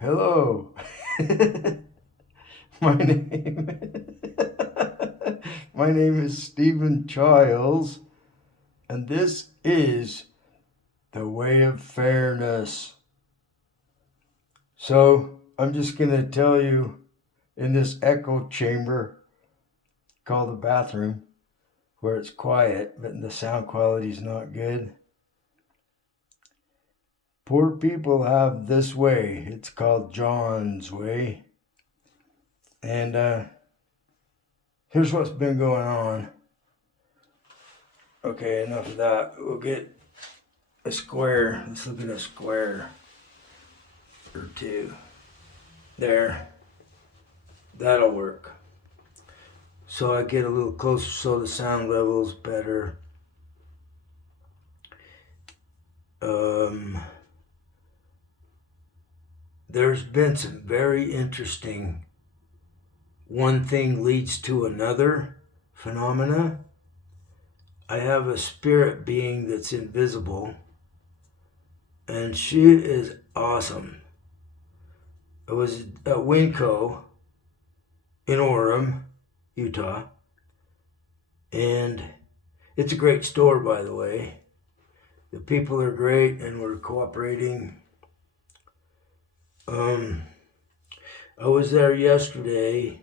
Hello. my name My name is Stephen Childs, and this is the way of fairness. So, I'm just going to tell you, in this echo chamber called the bathroom, where it's quiet but the sound quality is not good. Poor people have this way. It's called John's way. And here's what's been going on. Okay, enough of that. We'll get a square. Let's look at a square or two. There. That'll work. So I get a little closer so the sound level's better. There's been some very interesting one thing leads to another phenomena. I have a spirit being that's invisible, and she is awesome. I was at Winco in Orem, Utah, and it's a great store, by the way. The people are great, and we're cooperating. I was there yesterday,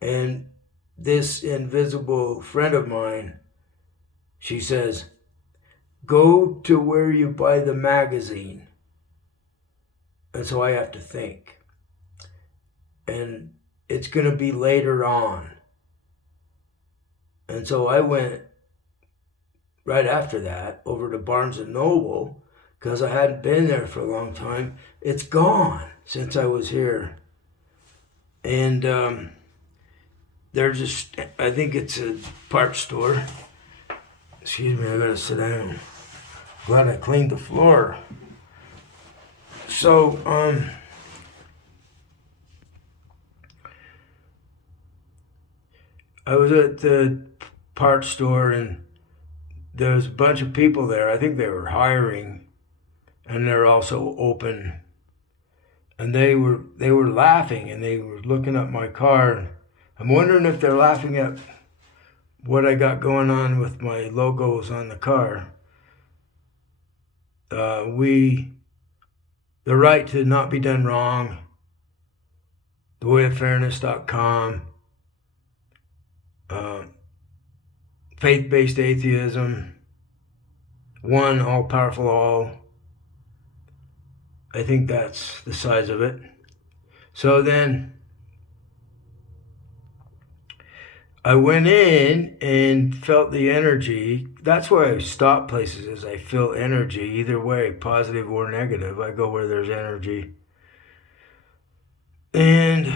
and this invisible friend of mine, she says, go to where you buy the magazine. And so I have to think. And it's going to be later on. And so I went right after that over to Barnes & Noble because I hadn't been there for a long time. It's gone since I was here. And I think it's a parts store. Excuse me, I gotta sit down. Glad I cleaned the floor. So, I was at the parts store and there was a bunch of people there. I think they were hiring, and they're also open. And they were laughing, and they were looking at my car. I'm wondering if they're laughing at what I got going on with my logos on the car. The right to not be done wrong, thewayoffairness.com, faith-based atheism, one all-powerful all. I think that's the size of it. So then I went in and felt the energy. That's why I stop places, is I feel energy either way, positive or negative. I go where there's energy. And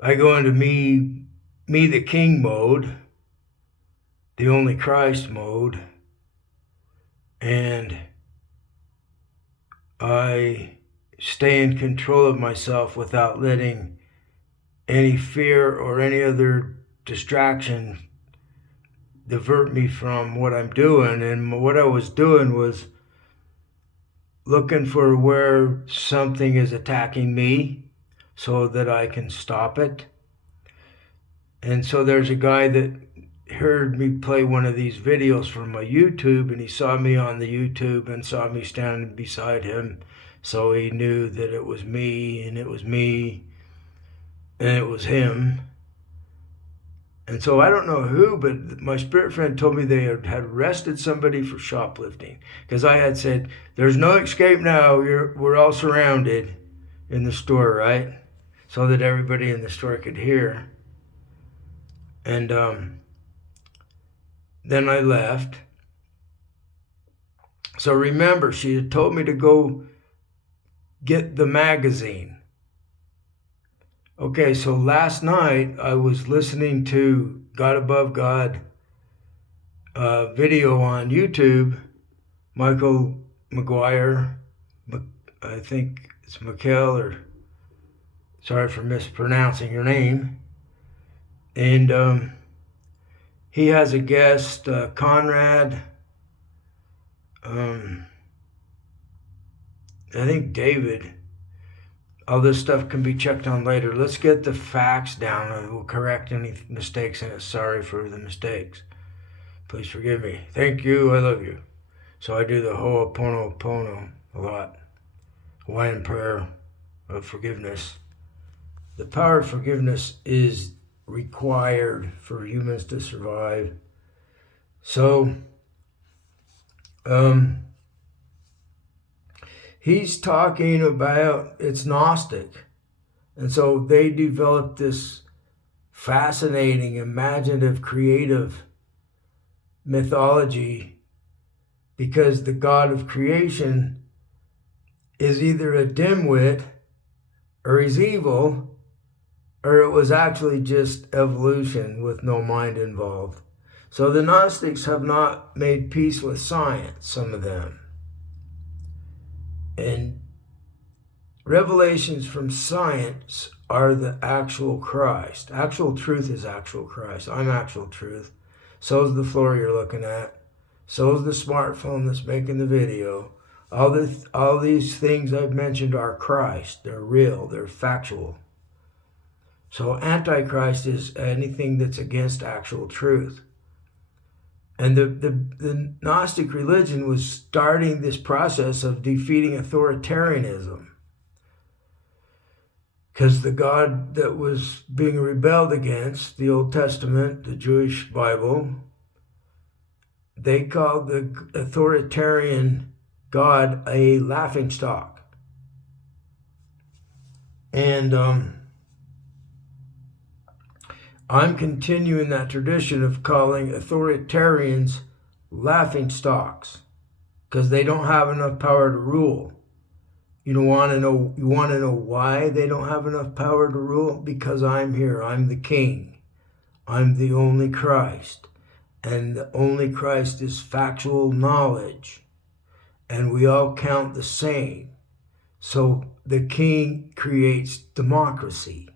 I go into me the king mode, the only Christ mode, and I stay in control of myself without letting any fear or any other distraction divert me from what I'm doing. And what I was doing was looking for where something is attacking me so that I can stop it. And so there's a guy that heard me play one of these videos from my YouTube, and he saw me on the YouTube and saw me standing beside him. So he knew that it was me, and it was me, and it was him. And so I don't know who, but my spirit friend told me they had arrested somebody for shoplifting. Because I had said, there's no escape now, we're all surrounded in the store, right? So that everybody in the store could hear. And then I left. So remember, she had told me to go get the magazine. Okay, so last night I was listening to God Above God video on YouTube. Michael McGuire, I think it's Mikhail, or sorry for mispronouncing your name. And he has a guest, Conrad. I think David, all this stuff can be checked on later. Let's get the facts down and we'll correct any mistakes in it. Sorry for the mistakes. Please forgive me. Thank you. I love you. So I do the Ho'oponopono a lot. Hawaiian prayer of forgiveness. The power of forgiveness is required for humans to survive. So, he's talking about, it's Gnostic. And so they developed this fascinating, imaginative, creative mythology because the God of creation is either a dimwit or he's evil, or it was actually just evolution with no mind involved. So the Gnostics have not made peace with science, some of them. And revelations from science are the actual Christ. Actual truth is actual Christ. I'm actual truth. So is the floor you're looking at. So is the smartphone that's making the video. All these things I've mentioned are Christ. They're real. They're factual. So Antichrist is anything that's against actual truth. And the Gnostic religion was starting this process of defeating authoritarianism. Because the God that was being rebelled against, the Old Testament, the Jewish Bible, they called the authoritarian God a laughingstock. And I'm continuing that tradition of calling authoritarians laughing stocks because they don't have enough power to rule. You want to know why they don't have enough power to rule? Because I'm here. I'm the king. I'm the only Christ. And the only Christ is factual knowledge. And we all count the same. So the king creates democracy.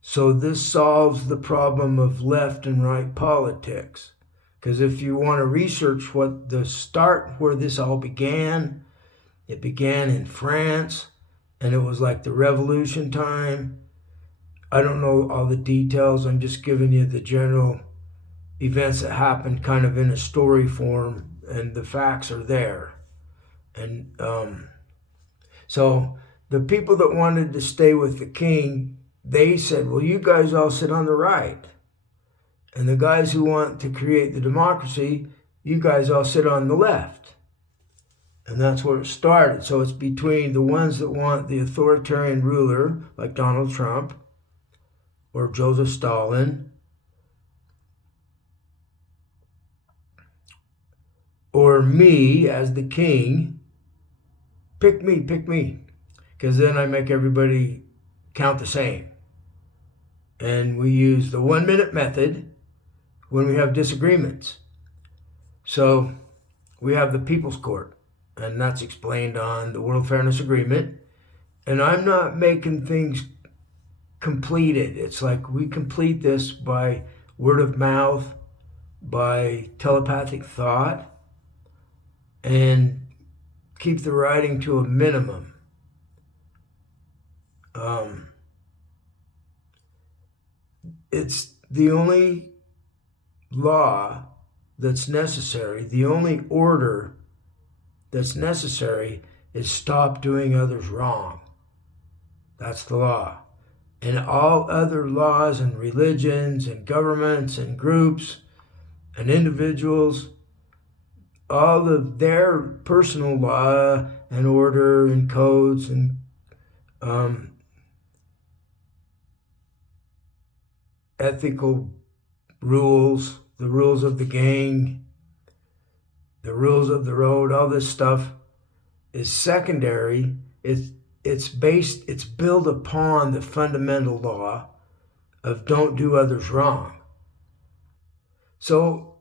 So this solves the problem of left and right politics. Because if you want to research what the start, where this all began, it began in France, and it was like the revolution time. I don't know all the details. I'm just giving you the general events that happened kind of in a story form, and the facts are there. And so the people that wanted to stay with the king, they said, well, you guys all sit on the right. And the guys who want to create the democracy, you guys all sit on the left. And that's where it started. So it's between the ones that want the authoritarian ruler, like Donald Trump or Joseph Stalin, or me as the king. Pick me. Because then I make everybody count the same. And we use the 1 minute method when we have disagreements. So we have the People's Court, and that's explained on the World Fairness Agreement. And I'm not making things completed. It's like we complete this by word of mouth, by telepathic thought, and keep the writing to a minimum. It's the only law that's necessary, the only order that's necessary is stop doing others wrong. That's the law. And all other laws and religions and governments and groups and individuals, all of their personal law and order and codes and ethical rules, the rules of the gang, the rules of the road, all this stuff is secondary. It's built upon the fundamental law of don't do others wrong. So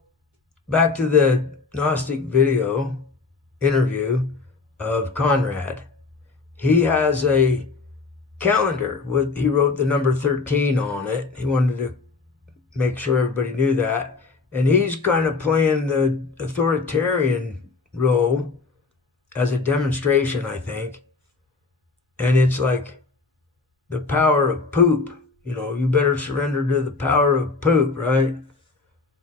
back to the Gnostic video interview of Conrad. He has a calendar he wrote the number 13 on it. He wanted to make sure everybody knew that. And he's kind of playing the authoritarian role as a demonstration, I think. And it's like the power of poop. You know, you better surrender to the power of poop, right?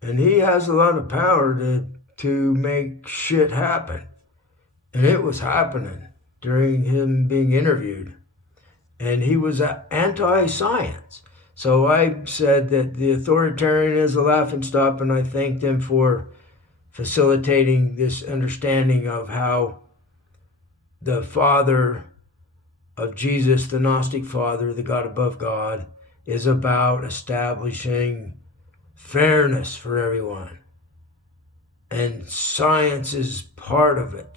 And he has a lot of power to make shit happen. And it was happening during him being interviewed. And he was anti-science. So I said that the authoritarian is a laughingstock, and I thanked him for facilitating this understanding of how the Father of Jesus, the Gnostic Father, the God above God, is about establishing fairness for everyone. And science is part of it,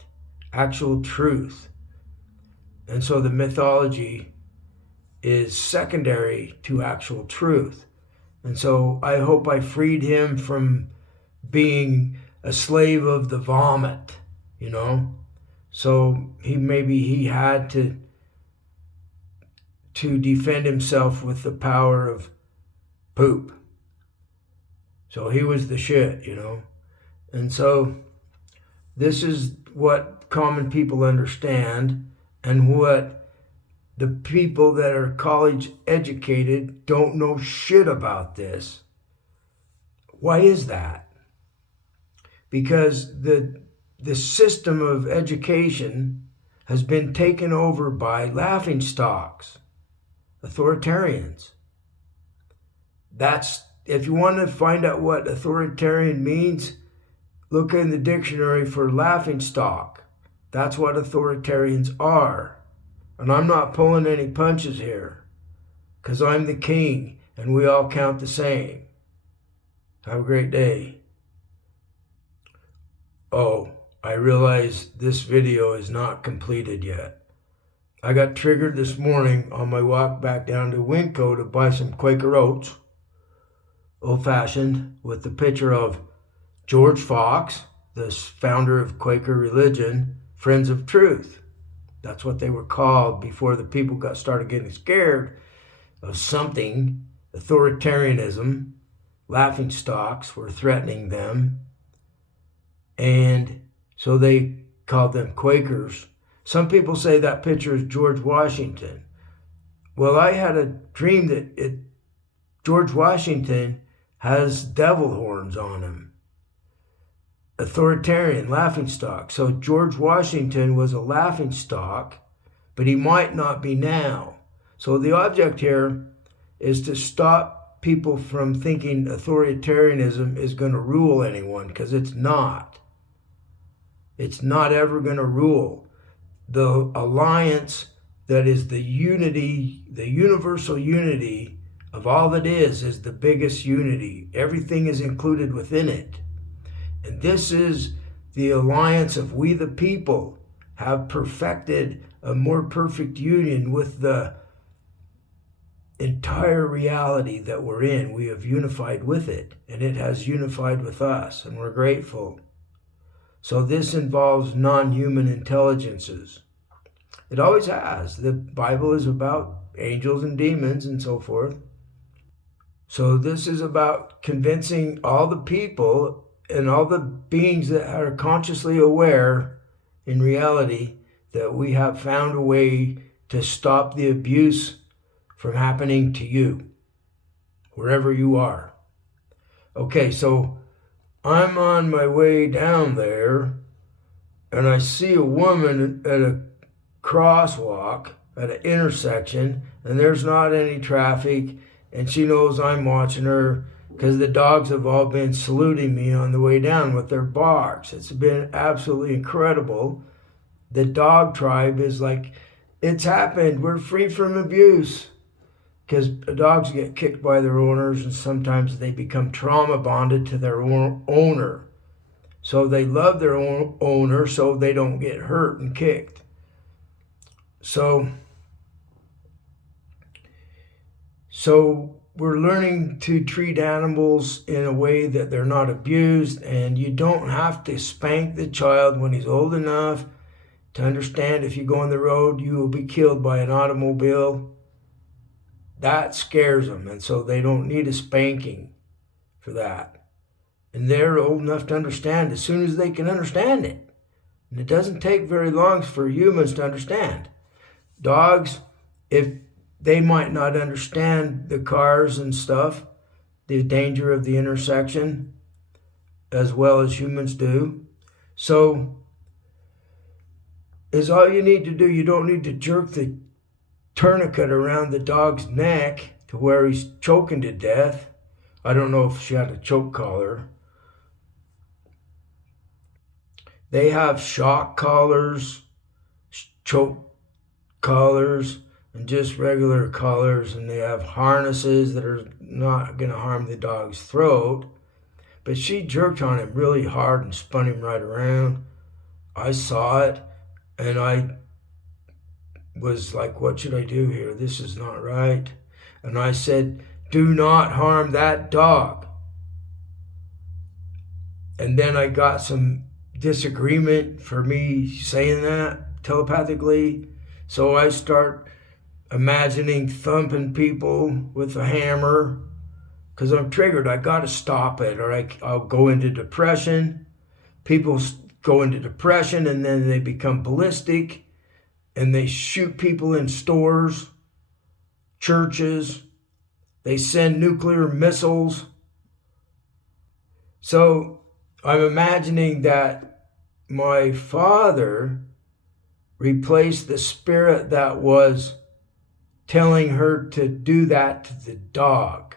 actual truth. And so the mythology is secondary to actual truth. And so I hope I freed him from being a slave of the vomit, you know? So he had to defend himself with the power of poop. So he was the shit, you know? And so this is what common people understand, and what the people that are college educated don't know shit about this. Why is that? Because the system of education has been taken over by laughingstocks, authoritarians. If you want to find out what authoritarian means, look in the dictionary for laughingstock. That's what authoritarians are. And I'm not pulling any punches here, because I'm the king and we all count the same. Have a great day. Oh, I realize this video is not completed yet. I got triggered this morning on my walk back down to Winco to buy some Quaker Oats, old-fashioned, with the picture of George Fox, the founder of Quaker religion, Friends of Truth. That's what they were called before the people started getting scared of something. Authoritarianism, laughingstocks were threatening them. And so they called them Quakers. Some people say that picture is George Washington. Well, I had a dream that George Washington has devil horns on him. Authoritarian, laughingstock. So George Washington was a laughingstock, but he might not be now. So the object here is to stop people from thinking authoritarianism is going to rule anyone, because it's not. It's not ever going to rule. The alliance that is the unity, the universal unity of all that is the biggest unity. Everything is included within it. And this is the alliance of we the people have perfected a more perfect union with the entire reality that we're in. We have unified with it, and it has unified with us, and we're grateful. So this involves non-human intelligences. It always has. The Bible is about angels and demons and so forth. So this is about convincing all the people and all the beings that are consciously aware in reality that we have found a way to stop the abuse from happening to you, wherever you are. Okay, so I'm on my way down there, and I see a woman at a crosswalk at an intersection, and there's not any traffic, and she knows I'm watching her, because the dogs have all been saluting me on the way down with their barks. It's been absolutely incredible. The dog tribe is like, it's happened. We're free from abuse. Because dogs get kicked by their owners, and sometimes they become trauma bonded to their owner. So they love their own owner so they don't get hurt and kicked. So we're learning to treat animals in a way that they're not abused, and you don't have to spank the child when he's old enough to understand if you go on the road, you will be killed by an automobile. That scares them, and so they don't need a spanking for that. And they're old enough to understand as soon as they can understand it. And it doesn't take very long for humans to understand. Dogs, if they might not understand the cars and stuff, the danger of the intersection, as well as humans do. So is all you need to do. You don't need to jerk the tourniquet around the dog's neck to where he's choking to death. I don't know if she had a choke collar. They have shock collars, choke collars, and just regular collars, and they have harnesses that are not going to harm the dog's throat. But she jerked on him really hard and spun him right around. I saw it, and I was like, what should I do here? This is not right. And I said, do not harm that dog. And then I got some disagreement for me saying that telepathically. So I start imagining thumping people with a hammer because I'm triggered. I got to stop it, or I'll go into depression. People go into depression, and then they become ballistic, and they shoot people in stores, churches. They send nuclear missiles. So I'm imagining that my father replaced the spirit that was telling her to do that to the dog.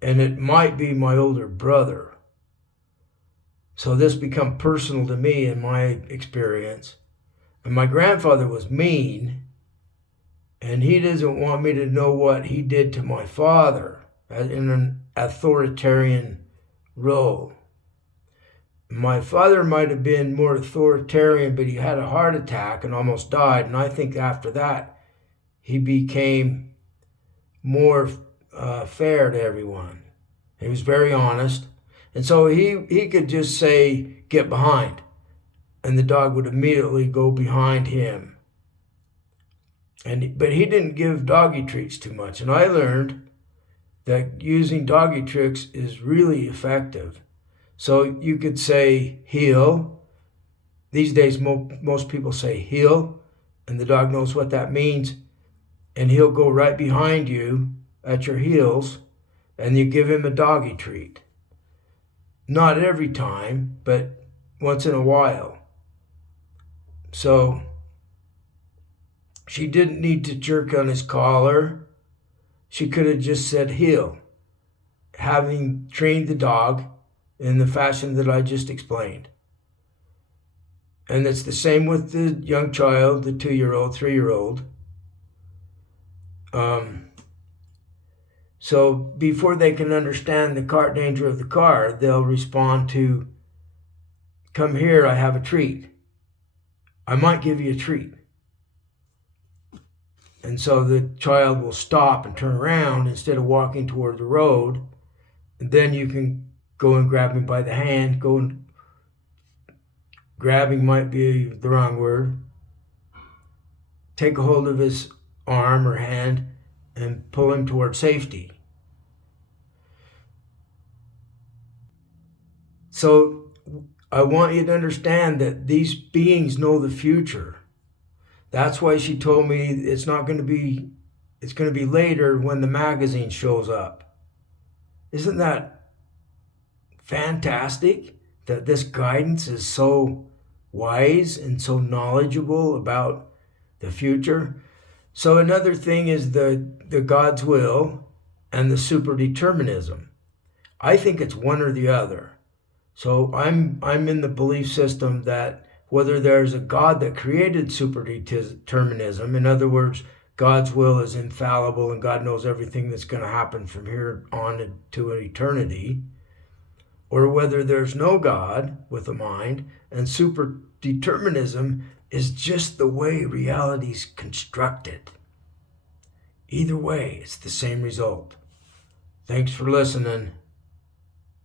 And it might be my older brother. So this become personal to me in my experience. And my grandfather was mean, and he doesn't want me to know what he did to my father in an authoritarian role. My father might have been more authoritarian, but he had a heart attack and almost died. And I think after that, he became more fair to everyone. He was very honest. And so he could just say, get behind. And the dog would immediately go behind him. But he didn't give doggy treats too much. And I learned that using doggy tricks is really effective. So you could say heel. These days, most people say heel, and the dog knows what that means. And he'll go right behind you at your heels, and you give him a doggy treat. Not every time, but once in a while. So she didn't need to jerk on his collar. She could have just said heel, having trained the dog in the fashion that I just explained. And it's the same with the young child, the 2-year-old, 3-year-old. So before they can understand the danger of the car, they'll respond to, come here, I have a treat. I might give you a treat. And so the child will stop and turn around instead of walking toward the road. And then you can go and grab him by the hand. Grabbing might be the wrong word. Take a hold of his arm or hand and pull him toward safety. So I want you to understand that these beings know the future. That's why she told me it's going to be later when the magazine shows up. Isn't that fantastic that this guidance is so wise and so knowledgeable about the future? So another thing is the God's will and the superdeterminism. I think it's one or the other. So I'm in the belief system that whether there's a God that created superdeterminism, in other words, God's will is infallible and God knows everything that's going to happen from here on to eternity, or whether there's no God with a mind and superdeterminism is just the way reality's constructed. Either way, it's the same result. Thanks for listening.